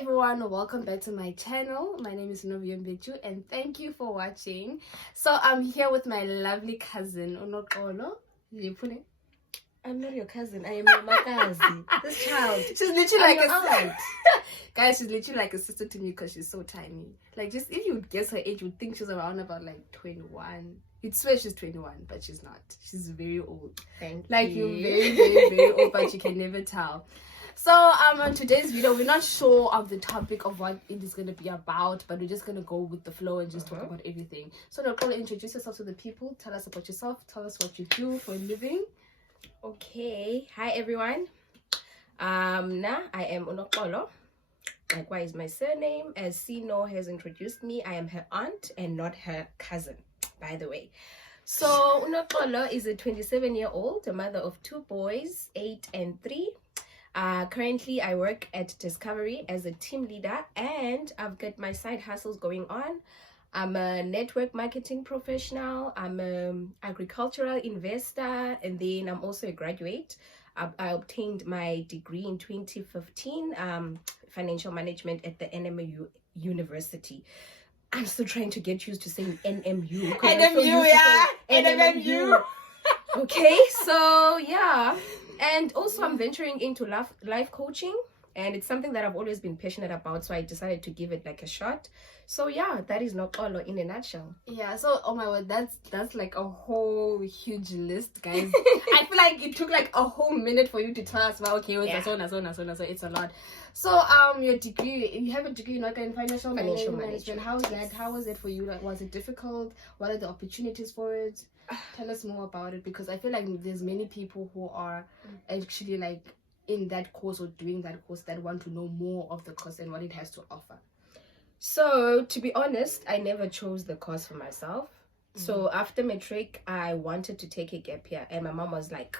everyone, welcome back to my channel. My name is Noxie and thank you for watching. So I'm here with my lovely cousin Unokolo. I'm not your cousin, I am your makazi. This child, she's literally like a aunt. guys, she's literally like a sister to me because she's so tiny. Like, just if you would guess her age, you would think she's around about like 21. You'd swear she's 21, but she's not. She's very old. Thank like you. You're very, very, very old, but you can never tell. So on today's video, we're not sure of the topic of what it is going to be about, but we're just going to go with the flow and just talk about everything. So Noxie, introduce yourself to the people. Tell us about yourself. Tell us what you do for a living. Okay, hi everyone. I am Unokolo. Likewise, my surname, as Sino has introduced me, I am her aunt and not her cousin, by the way. So Unokolo is a 27-year-old, a mother of 2 boys, 8 and 3. Currently, I work at Discovery as a team leader, and I've got my side hustles going on. I'm a network marketing professional. I'm an agricultural investor, and then I'm also a graduate. I obtained my degree in 2015, financial management at the NMU University. I'm still trying to get used to saying NMU. NMU, yeah. NMU. Okay, so yeah. And also I'm venturing into life coaching, and it's something that I've always been passionate about, so I decided to give it like a shot. So yeah, that is Noxolo in a nutshell. Yeah, so oh my word, that's like a whole huge list, guys. I feel like it took like a whole minute for you to tell us, well, okay, so it's a lot. So your degree, you have a degree in financial management. How is that? How was it for you? Like, was it difficult? What are the opportunities for it? Tell us more about it, because I feel like there's many people who are actually like in that course or doing that course that want to know more of the course and what it has to offer. So to be honest, I never chose the course for myself. So after matric, I wanted to take a gap year, and my mom was like,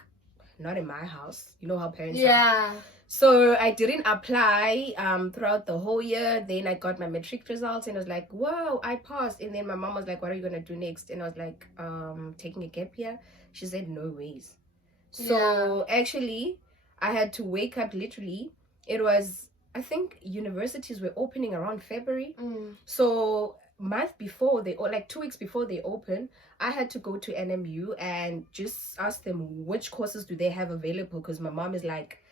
not in my house. You know how parents are. So I didn't apply throughout the whole year. Then I got my matric results, and I was like, wow, I passed. And then my mom was like, what are you gonna do next? And I was like, taking a gap year. She said, no ways. So actually, I had to wake up literally. It was, I think universities were opening around February. So month before like 2 weeks before they open, I had to go to NMU and just ask them which courses do they have available, because my mom is like,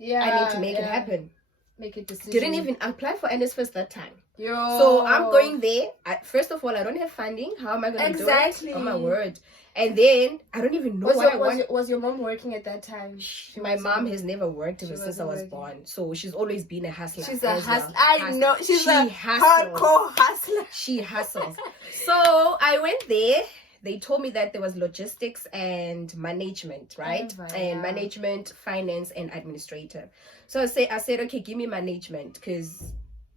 I need to make it happen. Make a decision. Didn't even apply for NSFS that time. So I'm going there. First of all, I don't have funding. How am I going to do it? Oh my word. And then I don't even know was your mom working at that time? My mom has never worked ever since I was born. So she's always been a hustler. She's a hustler. I know. She's a hardcore hustler. She hustles. So I went there. They told me that there was logistics and management, right? And management, finance, and administrator. So I said, okay, give me management, because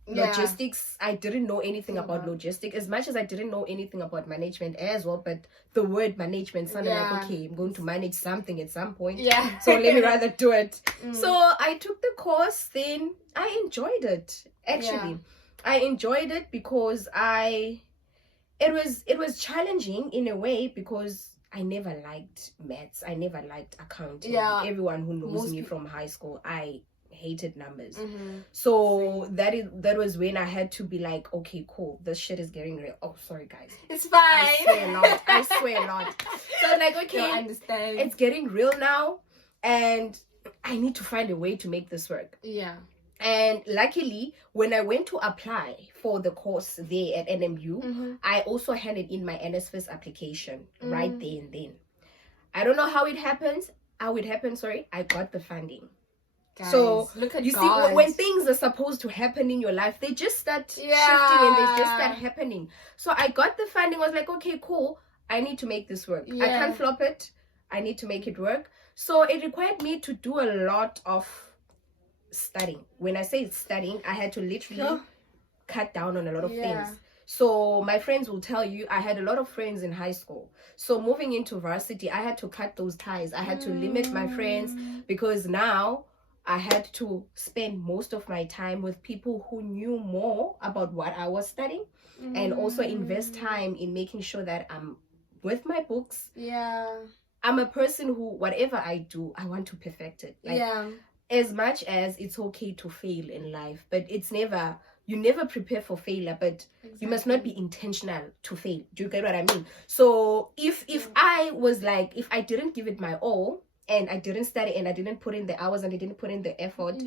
logistics, I didn't know anything about logistics, as much as I didn't know anything about management as well. But the word management sounded like, okay, I'm going to manage something at some point. So let me rather do it. So I took the course. Then I enjoyed it. Actually, I enjoyed it because it was challenging in a way, because I never liked maths. I never liked accounting. Everyone who knows me from high school, I hated numbers. So that was when I had to be like, okay, cool, this shit is getting real. Oh, sorry guys, it's fine. I swear a lot. So like, okay, I understand, it's getting real now, and I need to find a way to make this work. And luckily, when I went to apply for the course there at NMU, I also handed in my NSFS application right there and then. I don't know how it happens. I got the funding. Guys, so look at you God. See, when things are supposed to happen in your life, they just start shifting and they just start happening. So I got the funding. I was like, okay, cool. I need to make this work. I can't flop it. I need to make it work. So it required me to do a lot of studying. When I say studying, I had to literally cut down on a lot of things. So my friends will tell you, I had a lot of friends in high school. So moving into varsity, I had to cut those ties. I had to limit my friends, because now I had to spend most of my time with people who knew more about what I was studying, and also invest time in making sure that I'm with my books. I'm a person who, whatever I do, I want to perfect it. as much as it's okay to fail in life, but you never prepare for failure, but you must not be intentional to fail. Do you get what I mean? So if I was like, if I didn't give it my all, and I didn't study, and I didn't put in the hours, and I didn't put in the effort,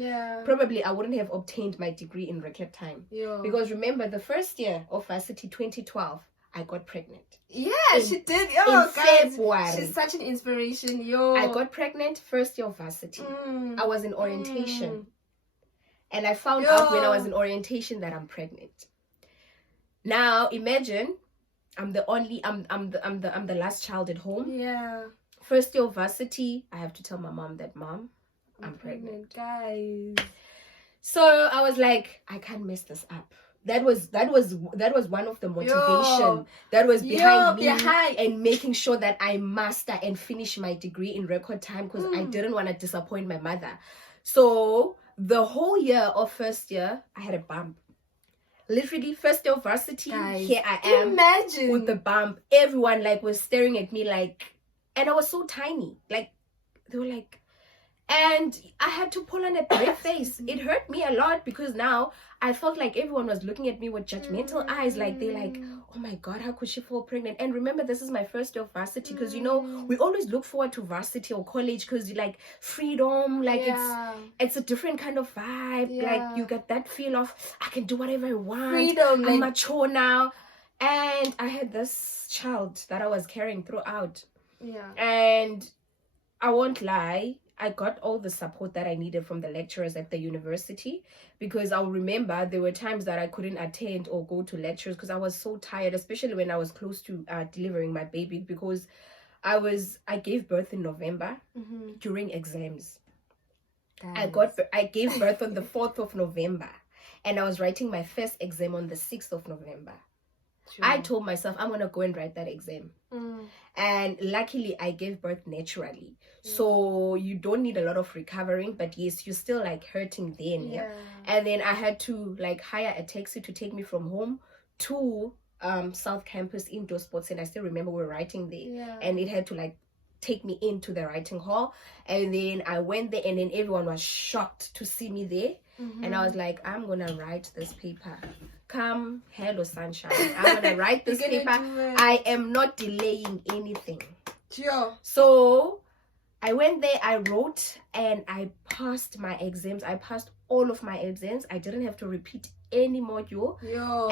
probably I wouldn't have obtained my degree in record time. Because remember, the first year of varsity 2012, I got pregnant. She did. In February. She's such an inspiration. I got pregnant first year of varsity. I was in orientation. And I found out when I was in orientation that I'm pregnant. Now imagine I'm the last child at home. First year of varsity, I have to tell my mom that, Mom, I'm pregnant. Guys. So I was like, I can't mess this up. That was one of the motivation that was behind me and making sure that I master and finish my degree in record time, because I didn't want to disappoint my mother. So the whole year of first year, I had a bump. Literally first year of varsity, guys, here I am. Imagine with the bump. Everyone like was staring at me like, and I was so tiny. Like they were like, and I had to pull on a brave face. It hurt me a lot because now I felt like everyone was looking at me with judgmental eyes. Like they're like, oh my God, how could she fall pregnant? And remember, this is my first year of varsity, because you know we always look forward to varsity or college because you like freedom, like it's a different kind of vibe. Like you get that feel of I can do whatever I want. Freedom. I'm mature now. And I had this child that I was carrying throughout. And I won't lie, I got all the support that I needed from the lecturers at the university, because I'll remember there were times that I couldn't attend or go to lectures because I was so tired, especially when I was close to delivering my baby, because I gave birth in November during exams. I gave birth on the 4th of November, and I was writing my first exam on the 6th of November. I told myself I'm gonna go and write that exam, and luckily I gave birth naturally, so you don't need a lot of recovering, but yes, you're still like hurting then. And then I had to like hire a taxi to take me from home to South Campus indoor sports, and I still remember we were writing there, and it had to like take me into the writing hall, and then I went there, and then everyone was shocked to see me there. And I was like, I'm gonna write this paper. Come hell or sunshine, I'm gonna write this paper. I am not delaying anything. So I went there, I wrote, and I passed my exams. I passed all of my exams. I didn't have to repeat any module.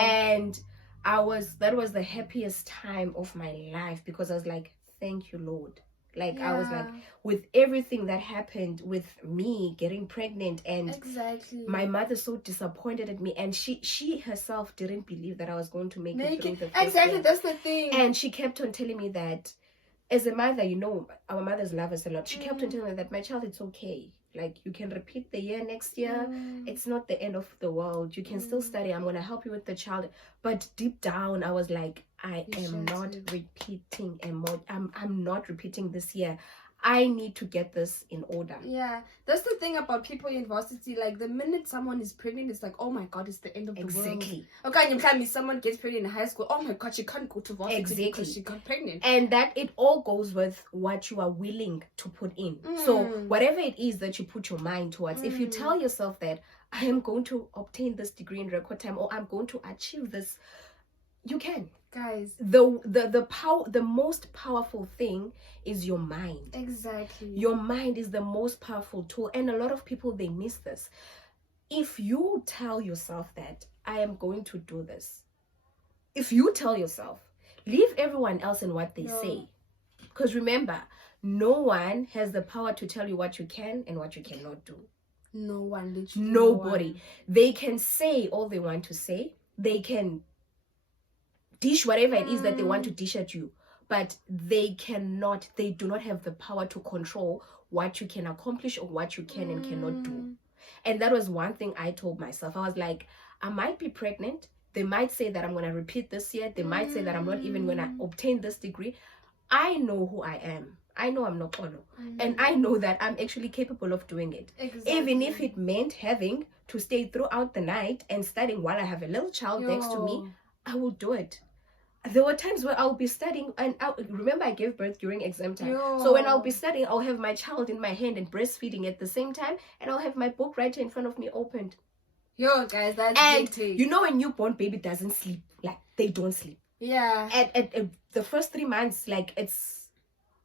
And that was the happiest time of my life, because I was like, thank you, Lord. Like I was like, with everything that happened with me getting pregnant, and my mother so disappointed at me, and she herself didn't believe that I was going to make it through the first year. That's the thing. And she kept on telling me that, as a mother, you know, our mothers love us a lot. She kept on telling me that, my child, it's okay. Like, you can repeat the year next year. It's not the end of the world. You can still study. I'm going to help you with the child. But deep down, I was like, I am not repeating a mod. I'm not repeating this year. I need to get this in order. That's the thing about people in varsity. Like, the minute someone is pregnant, it's like, oh my God, it's the end of the world. Okay, you tell me someone gets pregnant in high school, oh my God, she can't go to varsity because she got pregnant. And that it all goes with what you are willing to put in. So whatever it is that you put your mind towards, if you tell yourself that I am going to obtain this degree in record time, or I'm going to achieve this, you can. Guys, the most powerful thing is your mind. Your mind is the most powerful tool, and a lot of people, they miss this. If you tell yourself that I am going to do this, if you tell yourself, leave everyone else in what they say, because remember, no one has the power to tell you what you can and what you cannot do. No one, literally. Nobody. They can say all they want to say. They can dish whatever it is that they want to dish at you, but they do not have the power to control what you can accomplish or what you can and cannot do. And that was one thing I told myself. I was like, I might be pregnant. They might say that I'm going to repeat this year. They might say that I'm not even going to obtain this degree. I know who I am. I know I'm not Polo. And I know that I'm actually capable of doing it. Even if it meant having to stay throughout the night and studying while I have a little child next to me, I will do it. there were times where I'll be studying, and remember I gave birth during exam time. Yo. So when I'll be studying, I'll have my child in my hand and breastfeeding at the same time, and I'll have my book right in front of me opened. Yo, guys, that's and big. You know, a newborn baby doesn't sleep. Like, they don't sleep. Yeah. At the first 3 months, like, it's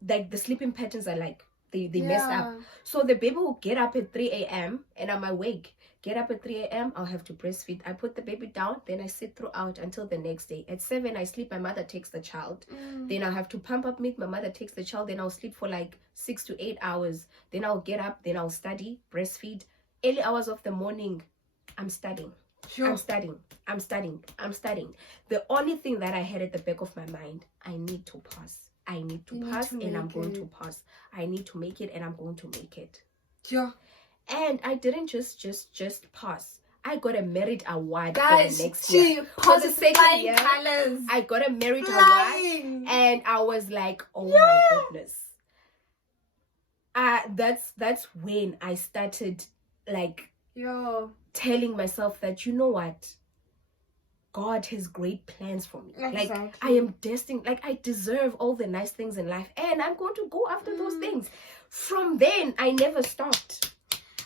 like the sleeping patterns are like they messed up. So the baby will get up at 3 a.m. and I'm awake. Get up at 3 a.m. I'll have to breastfeed. I put the baby down, then I sit throughout until the next day. At 7 I sleep, my mother takes the child. Then I'll have to pump up milk, my mother takes the child. Then I'll sleep for like 6 to 8 hours. Then I'll get up, then I'll study, breastfeed. Early hours of the morning, I'm studying. Sure. I'm studying. The only thing that I had at the back of my mind, I need to pass. I need to pass, and I'm going to pass. I need to make it, and I'm going to make it. Yeah. And I didn't just pass. I got a merit award, guys, for the next year. For the second year, colors. I got a merit award, and I was like, oh my goodness. That's when I started like telling myself that, you know what, God has great plans for me. Exactly. Like, I am destined, like, I deserve all the nice things in life, and I'm going to go after those things. From then, I never stopped.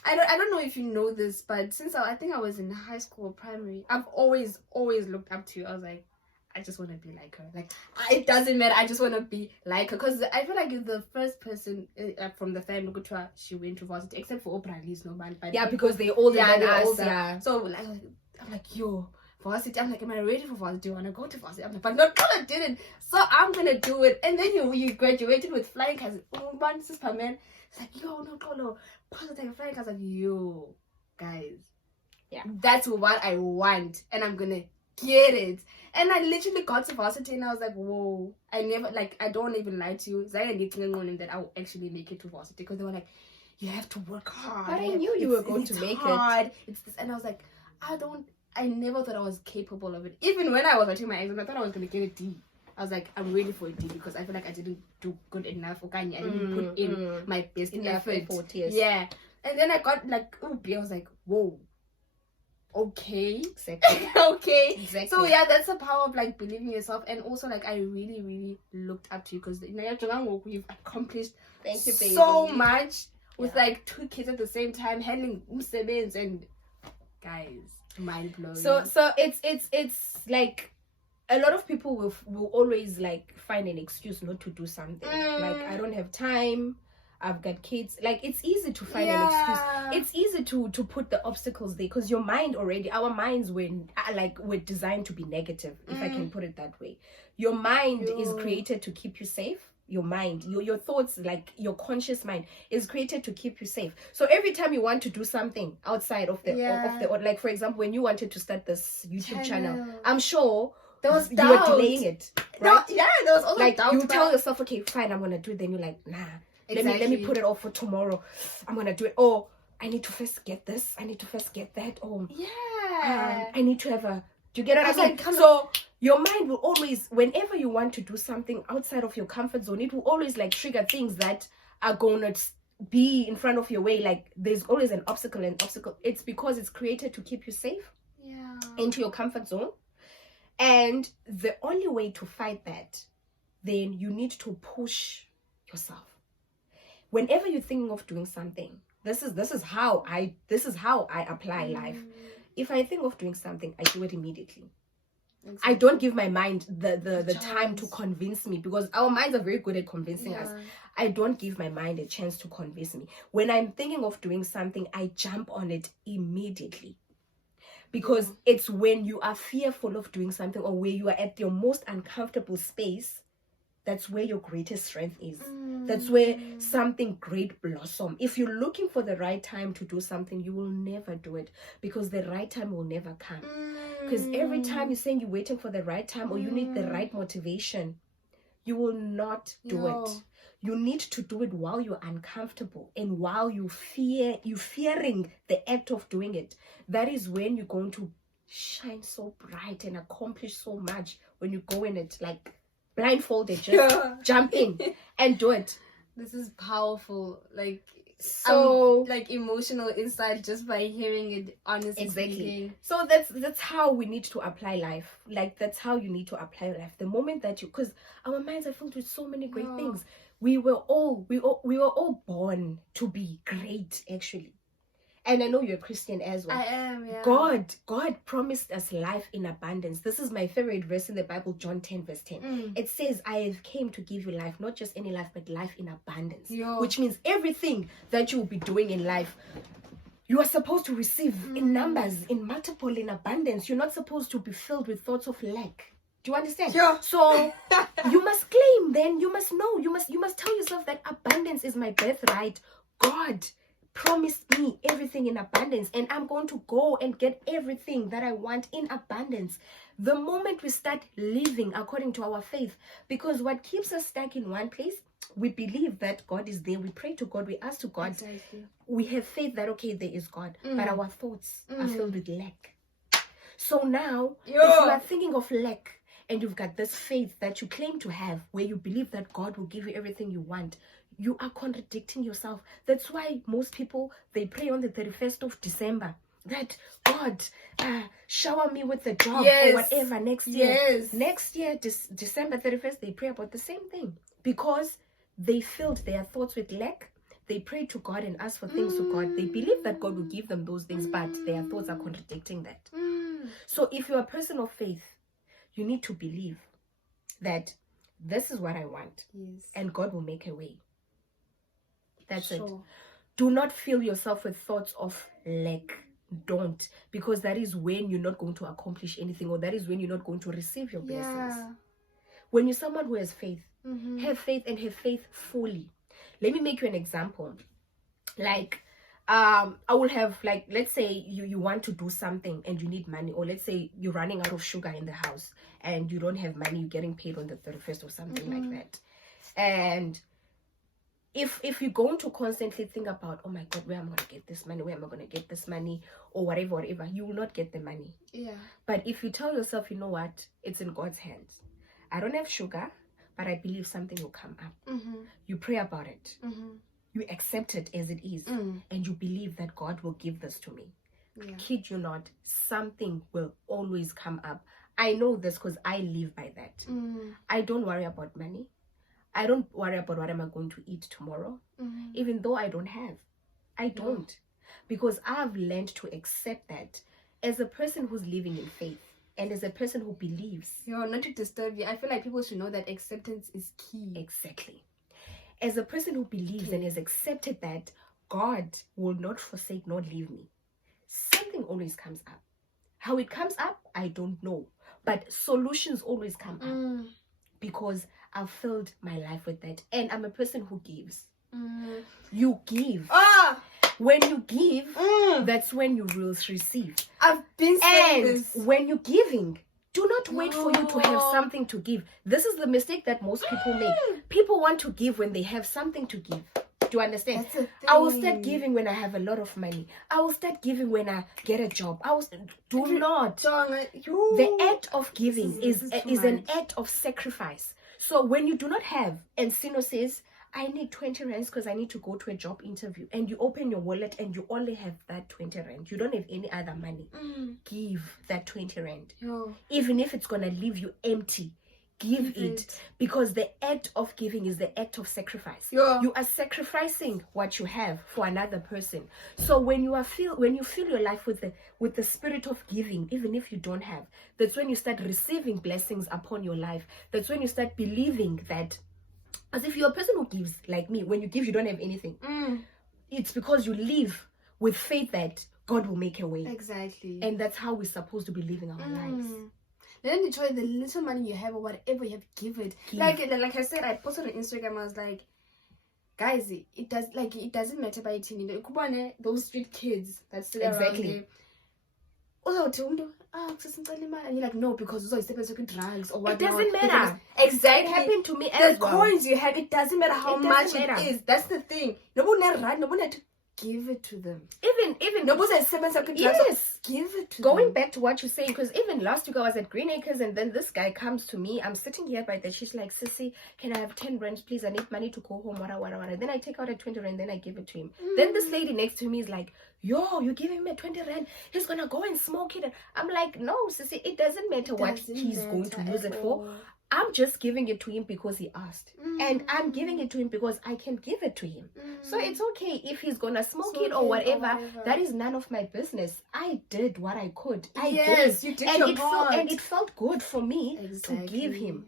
I don't know if you know this, but since I think I was in high school or primary, I've always looked up to you. I was like, I just want to be like her. Like, it doesn't matter. I just want to be like her. Because I feel like the first person from the family she went to varsity, except for Oprah and Liz, no man. But because they're older than us. Older. Yeah. So like, I'm like, yo, varsity. I'm like, am I ready for varsity? Do I want to go to varsity? I'm like, but no, I didn't. So I'm gonna do it. And then you graduated with flying colors. Oh man, sister man. It's like, yo, no. Positive flying colors. Like, yo, guys. Yeah. That's what I want, and I'm gonna get it. And I literally got to varsity, and I was like, whoa. I never, like, I don't even lie to you. I didn't know that I would actually make it to varsity, because they were like, you have to work hard. But I knew you were going to make it. It's this, and I was like, I never thought I was capable of it. Even when I was writing my exam, I thought I was going to get a D. I was like, I'm ready for a D, because I feel like I didn't do good enough. I didn't put in my best effort. Yeah. And then I got like, I was like, whoa. Okay. Exactly. Okay. Exactly. So yeah, that's the power of like believing in yourself. And also like, I really, really looked up to you, because you've accomplished so much with like 2 kids at the same time, handling umsebenzi, and guys, mind blowing. So it's like, a lot of people will always like find an excuse not to do something. Like, I don't have time, I've got kids. Like, it's easy to find an excuse. It's easy to put the obstacles there, because your mind already, our minds were designed to be negative, if I can put it that way. Your mind is created to keep you safe. Your mind, your thoughts, like your conscious mind, is created to keep you safe. So every time you want to do something outside of the like, for example, when you wanted to start this YouTube channel, I'm sure there was you were delaying it, right? No, there was also like doubt. You tell yourself, okay, fine, I'm gonna do it. Then you're like, nah, let me put it off for tomorrow. I'm gonna do it. Oh, I need to first get this. I need to first get that. Oh, yeah. I need to have a. Do you get what I mean? So your mind will always, whenever you want to do something outside of your comfort zone, it will always like trigger things that are gonna be in front of your way. Like, there's always an obstacle. It's because it's created to keep you safe. Yeah. Into your comfort zone. And the only way to fight that, then you need to push yourself. Whenever you're thinking of doing something, this is how I apply life. If I think of doing something, I do it immediately. Exactly. I don't give my mind the time to convince me, because our minds are very good at convincing us. I don't give my mind a chance to convince me. When I'm thinking of doing something, I jump on it immediately. Because it's when you are fearful of doing something, or where you are at your most uncomfortable space, that's where your greatest strength is. That's where something great blossom. If you're looking for the right time to do something, you will never do it, because the right time will never come. Because every time you're saying you're waiting for the right time, or you need the right motivation, you will not do it. You need to do it while you're uncomfortable, and while you're fearing the act of doing it. That is when you're going to shine so bright and accomplish so much, when you go in it like blindfolded, just jump in and do it. This is powerful. Like, So like emotional inside just by hearing it honestly. Exactly. Speaking. So that's how we need to apply life. Like that's how you need to apply life. The moment that you, because our minds are filled with so many great things. We were all born to be great, actually. And I know you're a Christian as well. I am, yeah. God promised us life in abundance. This is my favorite verse in the Bible, John 10 verse 10. It says, I have came to give you life, not just any life, but life in abundance. Which means everything that you will be doing in life, you are supposed to receive in numbers, in multiple, in abundance. You're not supposed to be filled with thoughts of lack. Do you understand? Yeah. So you must claim, then you must know, you must tell yourself that abundance is my birthright. God promised me everything in abundance, and I'm going to go and get everything that I want in abundance. The moment we start living according to our faith, because what keeps us stuck in one place, we believe that God is there, we pray to God, we ask to God, we have faith that okay, there is God, but our thoughts are filled with lack. So now if you are thinking of lack, and you've got this faith that you claim to have, where you believe that God will give you everything you want, you are contradicting yourself. That's why most people, they pray on the 31st of December that God, shower me with the job or whatever next year. Next year, December 31st, they pray about the same thing because they filled their thoughts with lack. They pray to God and ask for things to God. They believe that God will give them those things, but their thoughts are contradicting that. So if you're a person of faith, you need to believe that this is what I want, and God will make a way. That's it. Do not fill yourself with thoughts of lack. Don't, because that is when you're not going to accomplish anything, or that is when you're not going to receive your blessings. When you're someone who has faith, have faith and have faith fully. Let me make you an example. Like, I will have, like, let's say you want to do something and you need money, or let's say you're running out of sugar in the house and you don't have money, you're getting paid on the 31st or something like that. And if you're going to constantly think about, oh my God, where am I going to get this money, where am I going to get this money, or whatever, you will not get the money. But if you tell yourself, you know what, it's in God's hands. I don't have sugar, but I believe something will come up. You pray about it. You accept it as it is, and you believe that God will give this to me. Kid you not, something will always come up. I know this because I live by that. I don't worry about money. I don't worry about what am I going to eat tomorrow, even though I don't have. I don't, because I've learned to accept that as a person who's living in faith and as a person who believes. Not to disturb you, I feel like people should know that acceptance is key. Exactly. As a person who believes and has accepted that God will not forsake nor leave me, something always comes up. How it comes up, I don't know. But solutions always come up because I've filled my life with that. And I'm a person who gives. You give. When you give, that's when you will receive. I've been saying this. When you're giving, do not wait for you to have something to give. This is the mistake that most people make. People want to give when they have something to give. Do you understand? I will start giving when I have a lot of money. I will start giving when I get a job. Do not. The act of giving is an act of sacrifice. So when you do not have, and Sino says, I need 20 rands because I need to go to a job interview, and you open your wallet and you only have that 20 rand, you don't have any other money, give that 20 rand. Even if it's going to leave you empty, give it, because the act of giving is the act of sacrifice. You are sacrificing what you have for another person. So when you fill your life with the spirit of giving, even if you don't have, that's when you start receiving blessings upon your life. That's when you start believing that, as if you're a person who gives, like me, when you give, you don't have anything. It's because you live with faith that God will make a way. Exactly. And that's how we're supposed to be living our lives. Then enjoy the little money you have or whatever you have, give it. Like I said, I posted on Instagram, I was like, guys, it doesn't matter by teen. Those street kids that sit around there. And you're like, no, because it's taking drugs or whatnot. It doesn't matter. Exactly. It happened to me as well. The coins you have, it doesn't matter how much it is. That's the thing. give it to them. Even no, yes, give it to going them. back to what you're saying, because even last week I was at Green Acres and then this guy comes to me. I'm sitting here by that. She's like, Sissy, can I have 10 rands, please? I need money to go home. Wada. Then I take out a 20 rand, then I give it to him. Then this lady next to me is like, yo, you give him a 20 rand, he's gonna go and smoke it. I'm like, no, Sissy, it doesn't matter what he's going to use it for. I'm just giving it to him because he asked. And I'm giving it to him because I can give it to him. So it's okay if he's gonna smoke it or whatever. That is none of my business. I did what I could. You did and your part. And it felt good for me to give him.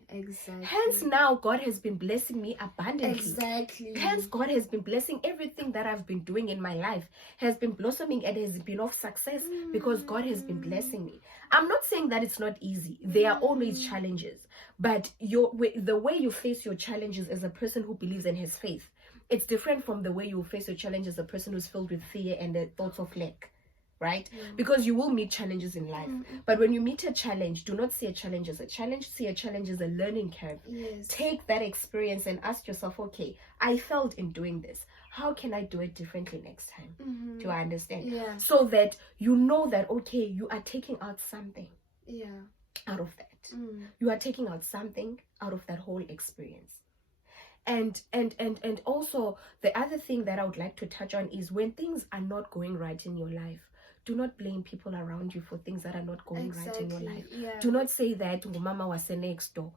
Hence now God has been blessing me abundantly. Hence God has been blessing everything that I've been doing in my life. Has been blossoming and has been of success because God has been blessing me. I'm not saying that it's not easy. There are always challenges. But the way you face your challenges as a person who believes and has faith, it's different from the way you face your challenges as a person who's filled with fear and the thoughts of lack, right? Because you will meet challenges in life. But when you meet a challenge, do not see a challenge as a challenge. See a challenge as a learning curve. Take that experience and ask yourself, okay, I failed in doing this. How can I do it differently next time? Do I understand? So that you know that, okay, you are taking out something out of that. You are taking out something out of that whole experience. And also the other thing that I would like to touch on is when things are not going right in your life, do not blame people around you for things that are not going right in your life. Do not say that mama was next door.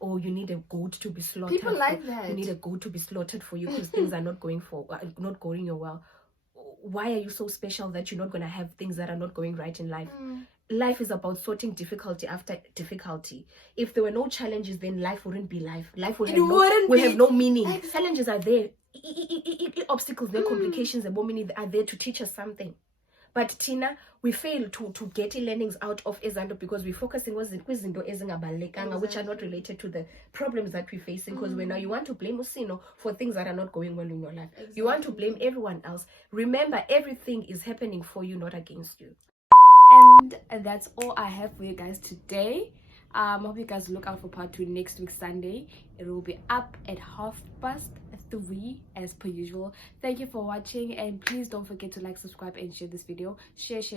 Or you need a goat to be slaughtered. People like that. You need a goat to be slaughtered for you because things are not going your well. Why are you so special that you're not going to have things that are not going right in life? Life is about sorting difficulty after difficulty. If there were no challenges, then life wouldn't be life. Life would have no meaning. Challenges are there. Obstacles, there, complications, and more meaning are there to teach us something. But Tina, we fail to get learnings out of Ezando because we're focusing on which are not related to the problems that we're facing. Because when now you want to blame Usino for things that are not going well in your life, you want to blame everyone else. Remember, everything is happening for you, not against you. And that's all I have for you guys today. I hope you guys look out for part 2 next week Sunday. It will be up at 3:30 as per usual. Thank you for watching, and please don't forget to like, subscribe, and share this video. Share so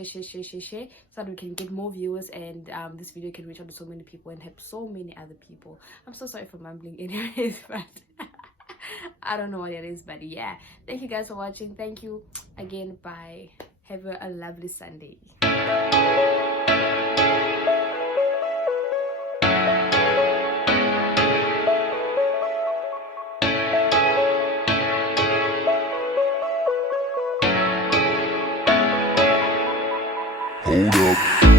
that we can get more viewers and this video can reach out to so many people and help so many other people. I'm so sorry for mumbling anyways, but I don't know what it is, but yeah, thank you guys for watching. Thank you again. Bye. Have a lovely Sunday. Hold up.